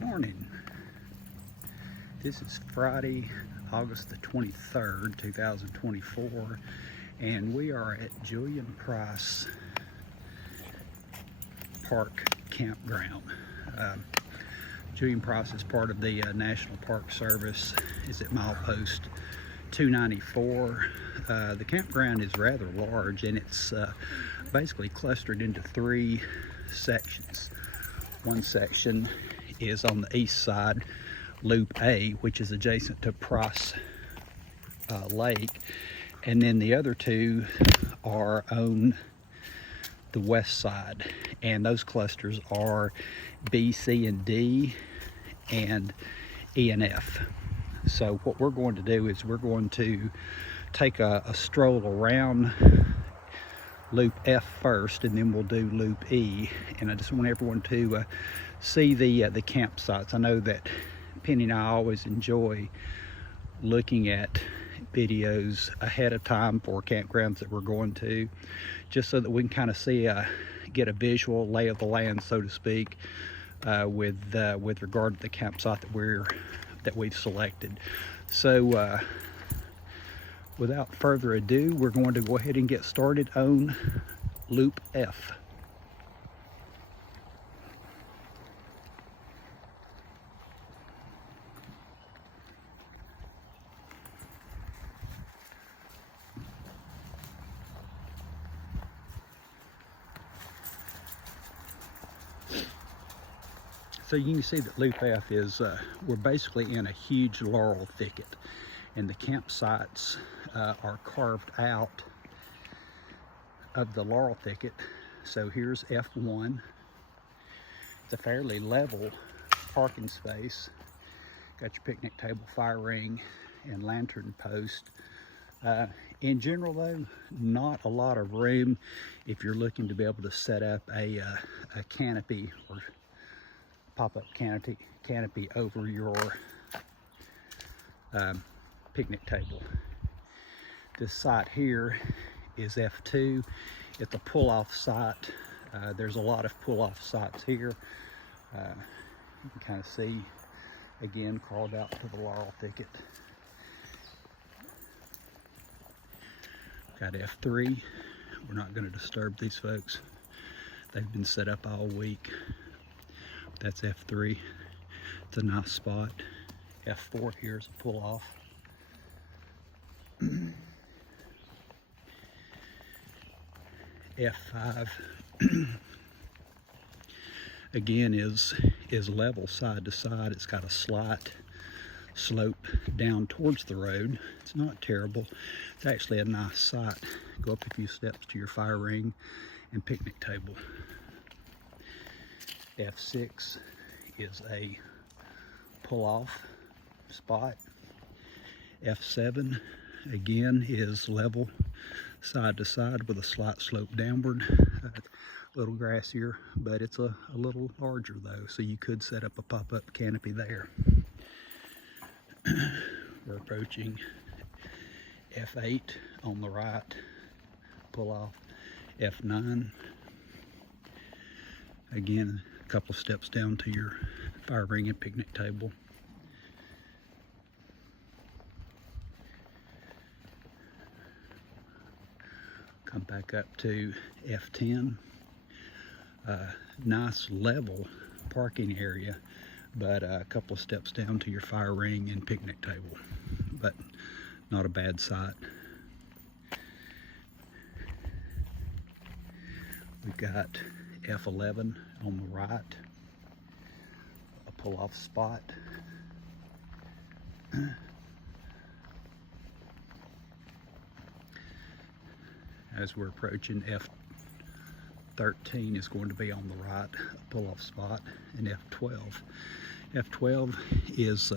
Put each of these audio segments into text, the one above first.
Good morning. This is Friday, August the 23rd, 2024, and we are at Julian Price Park Campground. Julian Price is part of the National Park Service. Is at milepost 294. The campground is rather large, and it's basically clustered into three sections. One section is on the east side, Loop A, which is adjacent to Price Lake, and then the other two are on the west side, and those clusters are B, C, and D, and E and F. So what we're going to do is we're going to take a stroll around Loop F first, and then we'll do Loop E. And I just want everyone to see the campsites. I know that Penny and I always enjoy looking at videos ahead of time for campgrounds that we're going to, just so that we can kind of see get a visual lay of the land, so to speak, with regard to the campsite that we've selected. So without further ado, we're going to go ahead and get started on Loop F. So you can see that Loop F is, we're basically in a huge laurel thicket, and the campsites are carved out of the laurel thicket. So here's F1. It's a fairly level parking space. Got your picnic table, fire ring, and lantern post. In general though, not a lot of room if you're looking to be able to set up a canopy or pop-up canopy over your picnic table. This site here is F2. It's a pull-off site. There's a lot of pull-off sites here. You can kind of see, again, carved out to the laurel thicket. Got F3. We're not going to disturb these folks. They've been set up all week. That's F3. It's a nice spot. F4 here is a pull-off. F5 again is level side to side. It's got a slight slope down towards the road. It's not terrible. It's actually a nice site. Go up a few steps to your fire ring and picnic table. F6 is a pull-off spot. F7 again is level side to side with a slight slope downward. A little grassier, but it's a little larger though, so you could set up a pop-up canopy there. We're approaching F8 on the right, pull off. F9, again, a couple steps down to your fire ring and picnic table. Come back up to F10. Nice level parking area, but a couple of steps down to your fire ring and picnic table, but not a bad site. We've got F11 on the right, a pull-off spot. As we're approaching F13 is going to be on the right, a pull-off spot, and F12. F12 is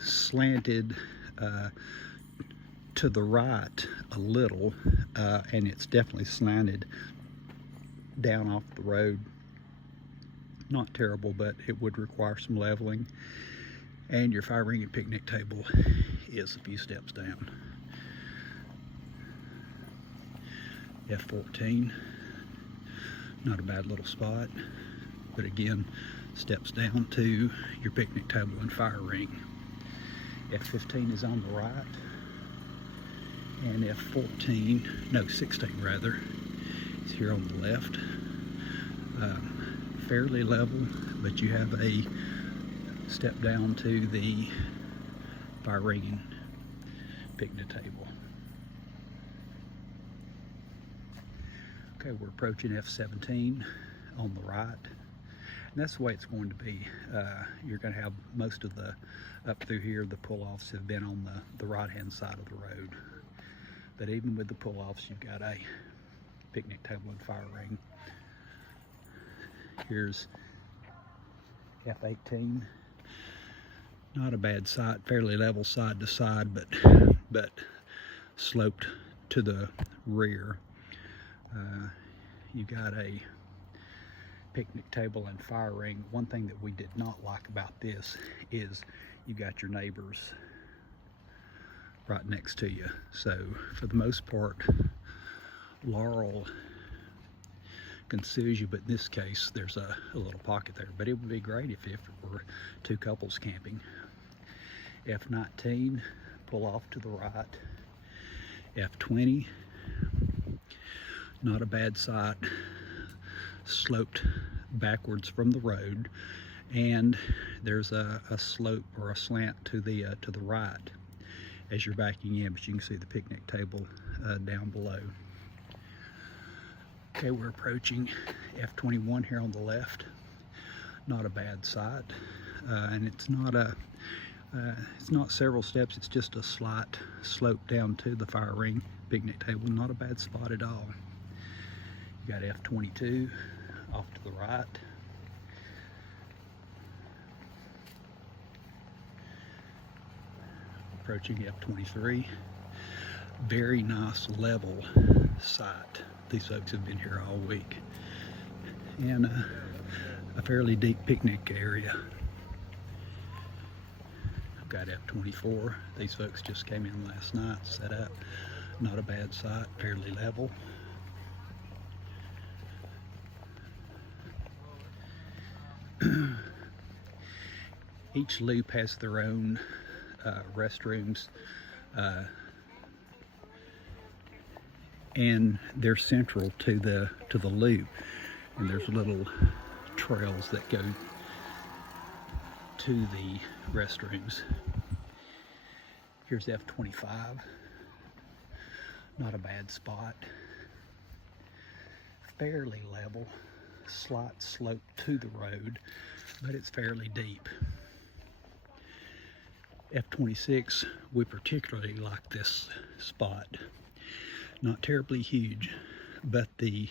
slanted to the right a little, and it's definitely slanted down off the road. Not terrible, but it would require some leveling. And your fire ring and picnic table is a few steps down. F14, not a bad little spot. but again, steps down to your picnic table and fire ring. F15 is on the right, and F14, 16 rather, is here on the left. Fairly level, but you have a step down to the fire ring and picnic table. Okay, we're approaching F17 on the right, and that's the way it's going to be. You're going to have most of the, up through here, the pull-offs have been on the right-hand side of the road. But even with the pull-offs, you've got a picnic table and fire ring. Here's F18. Not a bad site, fairly level side to side, but sloped to the rear. You got a picnic table and fire ring. One thing that we did not like about this is you got your neighbors right next to you. So for the most part, Laurel conceals you, but in this case there's a little pocket there. But it would be great if it were two couples camping. F19, pull off to the right. F20, not a bad site, sloped backwards from the road, and there's a slope or a slant to the right as you're backing in, but you can see the picnic table down below. Okay, we're approaching F21 here on the left. Not a bad site, and it's not several steps, it's just a slight slope down to the fire ring picnic table. Not a bad spot at all. You got F22 off to the right. Approaching F23. Very nice level site. These folks have been here all week. And a fairly deep picnic area. I've got F24. These folks just came in last night, set up. Not a bad site, fairly level. Each loop has their own restrooms, and they're central to the loop. And there's little trails that go to the restrooms. Here's F25. Not a bad spot. Fairly level, slight slope to the road, but it's fairly deep. F26, we particularly like this spot. Not terribly huge, but the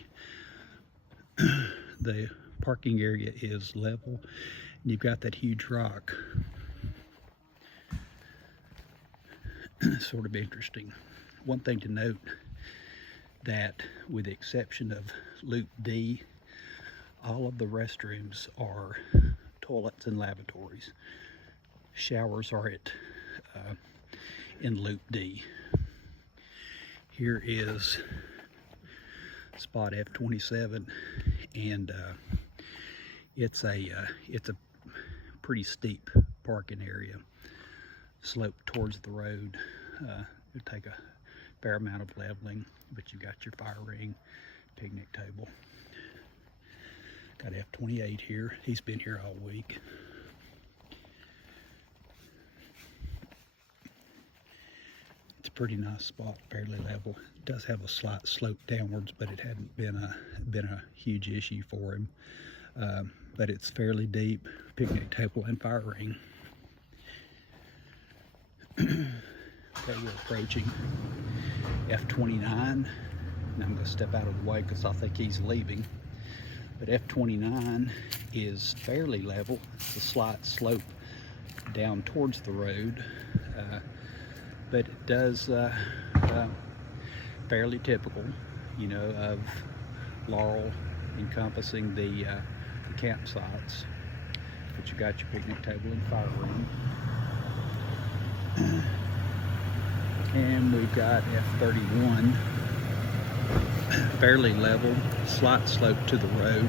parking area is level, and you've got that huge rock. Sort of interesting. One thing to note, that with the exception of Loop D, all of the restrooms are toilets and lavatories. Showers are in Loop D. Here is spot F27, and it's a pretty steep parking area, sloped towards the road. It'll take a fair amount of leveling, but you got your fire ring, picnic table. Got F28 here. He's been here all week. It's a pretty nice spot, fairly level. It does have a slight slope downwards, but it hadn't been a huge issue for him. But it's fairly deep, picnic table and fire ring. Okay, we're approaching F29, and I'm going to step out of the way because I think he's leaving. But F29 is fairly level. It's a slight slope down towards the road, but it does fairly typical, you know, of Laurel encompassing the campsites. But you got your picnic table and fire ring. And we've got F31, fairly level, slight slope to the road.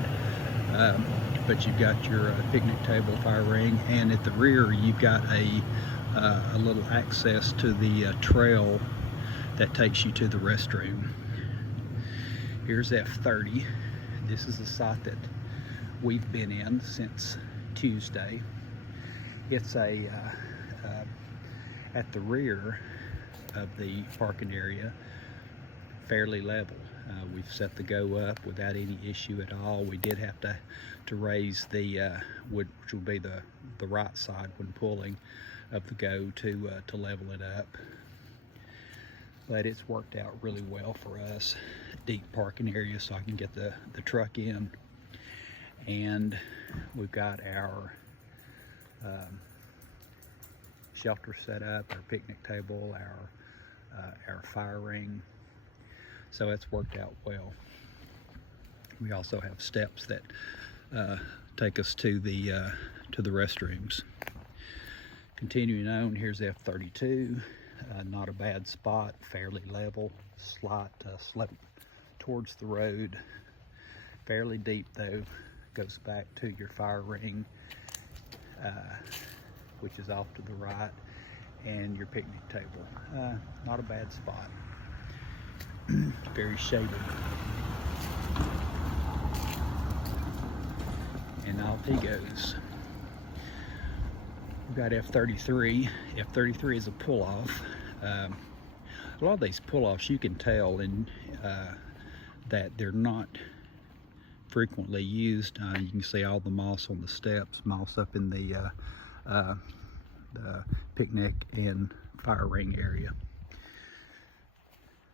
but you've got your picnic table, fire ring, and at the rear you've got a little access to the trail that takes you to the restroom. Here's F30. This is the site that we've been in since Tuesday. It's at the rear of the parking area, fairly level. We've set the go up without any issue at all. We did have to raise the which will be the right side when pulling of the go to level it up. But it's worked out really well for us. Deep parking area so I can get the truck in. And we've got our shelter set up, our picnic table, our fire ring. So it's worked out well. We also have steps that take us to the restrooms. Continuing on, here's F32. Not a bad spot, fairly level, slight slope towards the road. Fairly deep though, goes back to your fire ring, which is off to the right, and your picnic table. Not a bad spot. Very shaded. And off he goes. We've got F33. F33 is a pull-off. A lot of these pull-offs you can tell that they're not frequently used. You can see all the moss on the steps, moss up in the picnic and fire ring area.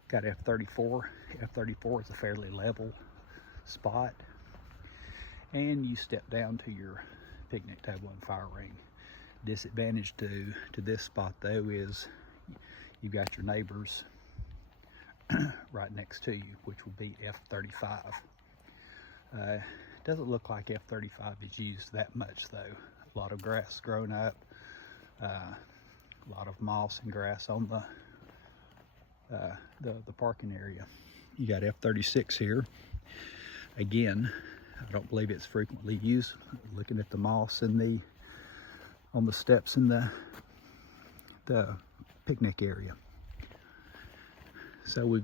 Got F34. F34 is a fairly level spot, and you step down to your picnic table and fire ring. Disadvantage to this spot though is you've got your neighbors right next to you, which would be F35. Doesn't look like F35 is used that much though. A lot of grass grown up, a lot of moss and grass on the parking area. You got F36 here. Again, I don't believe it's frequently used. Looking at the moss and on the steps in the picnic area. So we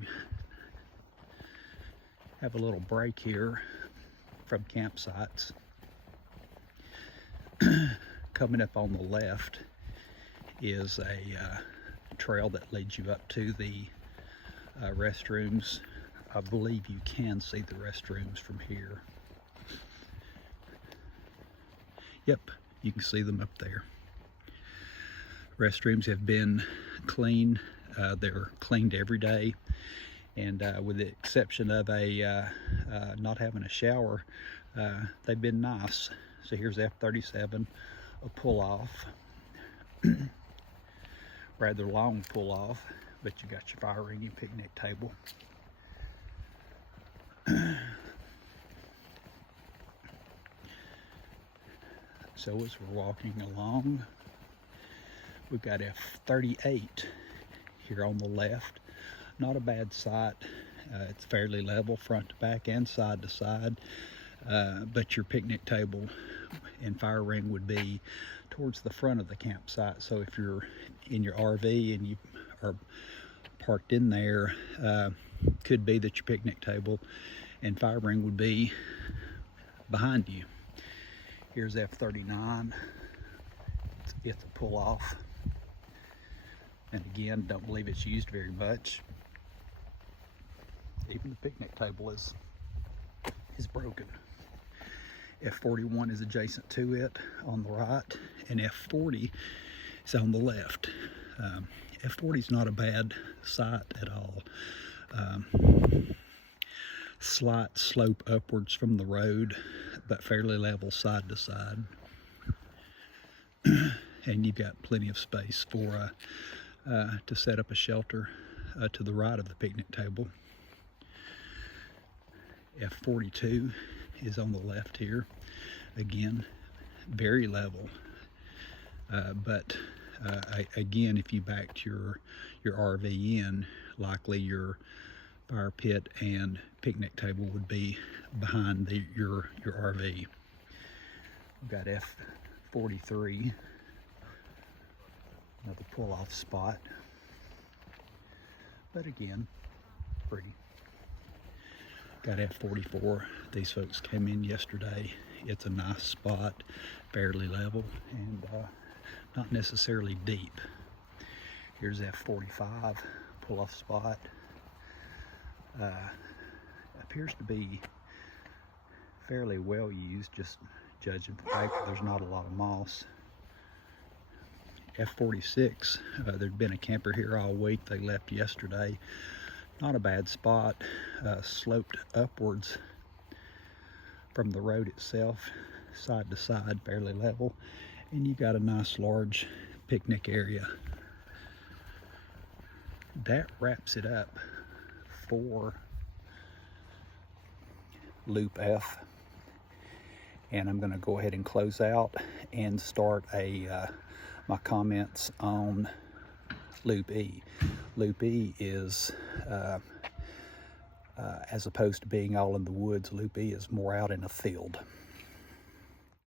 have a little break here from campsites. Coming up on the left is a trail that leads you up to the restrooms. I believe you can see the restrooms from here. Yep, you can see them up there. Restrooms have been cleaned. They're cleaned every day, and with the exception of not having a shower, they've been nice. So here's F37, a pull-off, rather long pull-off, but you got your fire ring and picnic table. So as we're walking along, we've got F38 here on the left. Not a bad site. It's fairly level front to back and side to side, but your picnic table and fire ring would be towards the front of the campsite. So if you're in your RV and you are parked in there, could be that your picnic table and fire ring would be behind you. Here's F39. It's a pull-off, and again, don't believe it's used very much. Even the picnic table is broken. F41 is adjacent to it on the right, and F40 is on the left. F40 is not a bad site at all. Slight slope upwards from the road, but fairly level side to side. And you've got plenty of space for to set up a shelter to the right of the picnic table. F42 is on the left here. Again, very level, but again, if you backed your RV in, likely your fire pit and picnic table would be behind your RV. We've got F43, another pull-off spot, but again, pretty. Got F44. These folks came in yesterday. It's a nice spot, fairly level, and not necessarily deep. Here's F45, pull-off spot. Appears to be fairly well used, just judging the fact that there's not a lot of moss. F46, there'd been a camper here all week. They left yesterday. Not a bad spot, sloped upwards from the road itself, side to side, fairly level, and you got a nice large picnic area. That wraps it up for Loop F, and I'm going to go ahead and close out and start my comments on Loop E. Loop E is, as opposed to being all in the woods, Loop E is more out in a field.